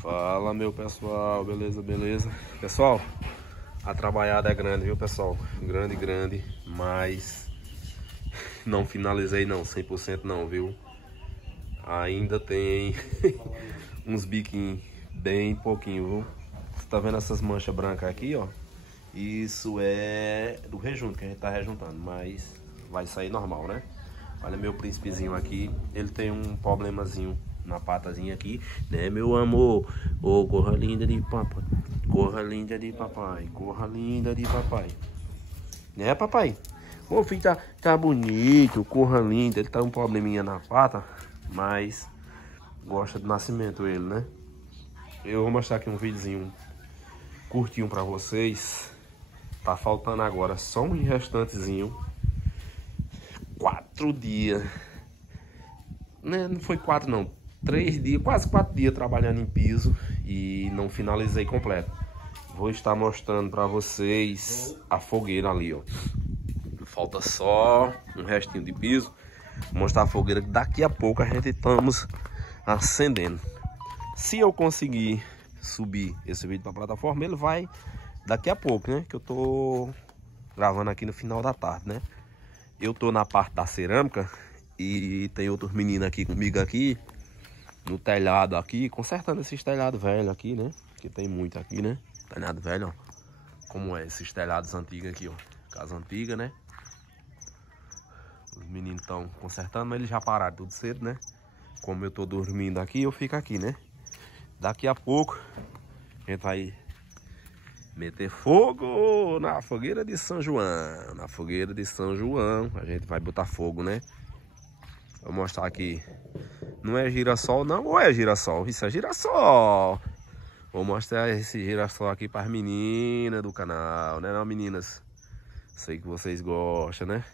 Fala, meu pessoal, beleza, beleza? Pessoal, a trabalhada é grande, viu, pessoal? Grande, mas não finalizei não, 100% não, viu? Ainda tem uns biquinhos bem pouquinho, viu? Você tá vendo essas manchas brancas aqui, ó? Isso é do rejunto, que a gente tá rejuntando, mas vai sair normal, né? Olha meu príncipezinho aqui, ele tem um problemazinho na patazinha aqui, né, meu amor? Ô, corra linda de papai, corra linda de papai, corra linda de papai. Né, papai? O filho tá bonito, corra linda. Ele tá um probleminha na pata, mas gosta do nascimento ele, né? Eu vou mostrar aqui um videozinho curtinho pra vocês. Tá faltando agora só um restantezinho. 4 dias, né? Não foi 4 não, 3 dias, quase 4 dias trabalhando em piso e não finalizei completo. Vou estar mostrando para vocês a fogueira ali, ó. Falta só um restinho de piso. Vou mostrar a fogueira que daqui a pouco a gente estamos acendendo. Se eu conseguir subir esse vídeo para a plataforma, ele vai daqui a pouco, né? Que eu tô gravando aqui no final da tarde, né? Eu tô na parte da cerâmica e tem outros meninos aqui comigo aqui no telhado aqui, consertando esses telhados velhos aqui, né? Que tem muito aqui, né? Telhado velho, ó. Como é esses telhados antigos aqui, ó. Casa antiga, né? Os meninos estão consertando, mas eles já pararam tudo cedo, né? Como eu tô dormindo aqui, eu fico aqui, né? Daqui a pouco a gente vai meter fogo na fogueira de São João. Na fogueira de São João a gente vai botar fogo, né? Vou mostrar aqui. Não é girassol não, ou é girassol? Isso é girassol. Vou mostrar esse girassol aqui para as meninas do canal, né, não, meninas? Sei que vocês gostam, né?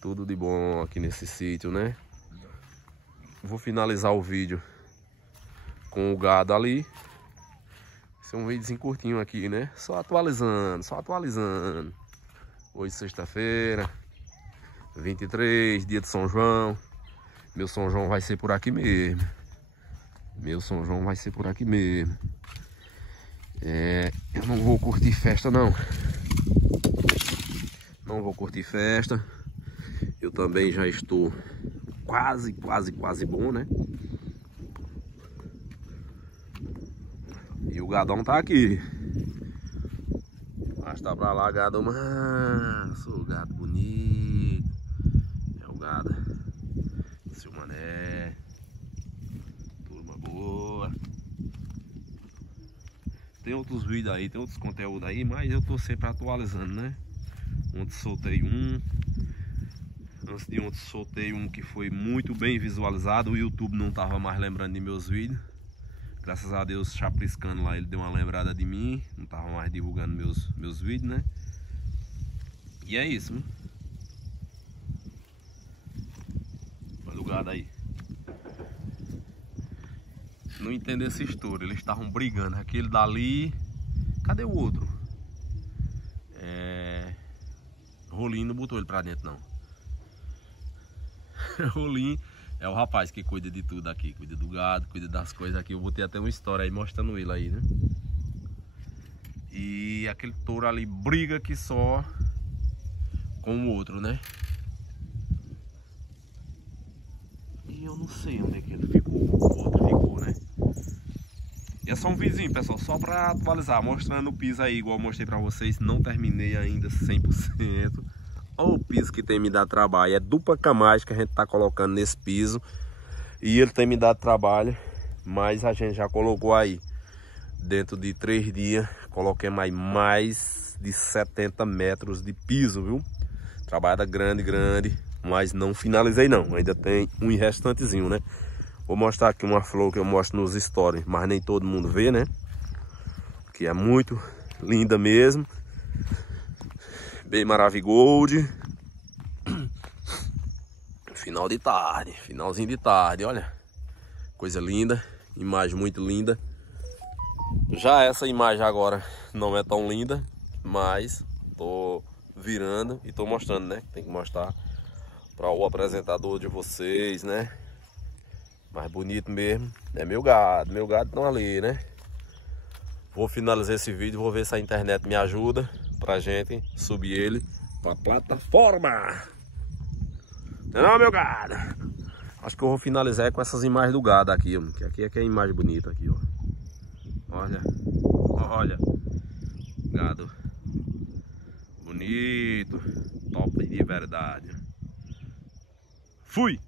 Tudo de bom aqui nesse sítio, né? Vou finalizar o vídeo com o gado ali. Esse é um videozinho curtinho aqui, né? Só atualizando, só atualizando. Hoje sexta-feira, 23, dia de São João. Meu São João vai ser por aqui mesmo. Meu São João vai ser por aqui mesmo. Eu não vou curtir festa não. Não vou curtir festa. Eu também já estou quase bom, né? E o gadão tá aqui. Arrasta pra lá, gado manso. Gado bonito. É o gado seu mané. Turma boa. Tem outros vídeos aí, tem outros conteúdos aí, mas eu tô sempre atualizando, né? Ontem soltei um. Antes de ontem soltei um que foi muito bem visualizado. O YouTube não tava mais lembrando de meus vídeos. Graças a Deus, chapiscando lá, ele deu uma lembrada de mim. Não tava mais divulgando meus vídeos, né? E é isso, né? Olha o gado aí. Não entendo essa história. Eles estavam brigando. Aquele dali. Cadê o outro? Rolinho não botou ele pra dentro, não. Rolinho é o rapaz que cuida de tudo aqui. Cuida do gado, cuida das coisas aqui. Eu botei até uma história aí mostrando ele aí, né? E aquele touro ali briga que só com o outro, né? E eu não sei onde é que ele ficou. O outro ficou, né? E é só um vizinho, pessoal, só pra atualizar, mostrando o piso aí, igual eu mostrei pra vocês. Não terminei ainda 100%. Olha o piso que tem me dado trabalho. É dupla camagem que a gente tá colocando nesse piso. E ele tem me dado trabalho, mas a gente já colocou aí. Dentro de 3 dias, coloquei mais de 70 metros de piso, viu? Trabalhada grande, mas não finalizei não. Ainda tem um restantezinho, né? Vou mostrar aqui uma flor que eu mostro nos stories, mas nem todo mundo vê, né? Que é muito linda mesmo. Bem Maravigold. Final de tarde, finalzinho de tarde, olha. Coisa linda, imagem muito linda. Já essa imagem agora não é tão linda, mas tô virando e tô mostrando, né? Tem que mostrar para o apresentador de vocês, né? Mais bonito mesmo é meu gado estão ali, né? Vou finalizar esse vídeo, vou ver se a internet me ajuda pra gente subir ele pra plataforma. Não, meu gado? Acho que eu vou finalizar com essas imagens do gado aqui, ó. Que aqui é a imagem bonita aqui, ó. Olha. Gado bonito, top de verdade. Fui!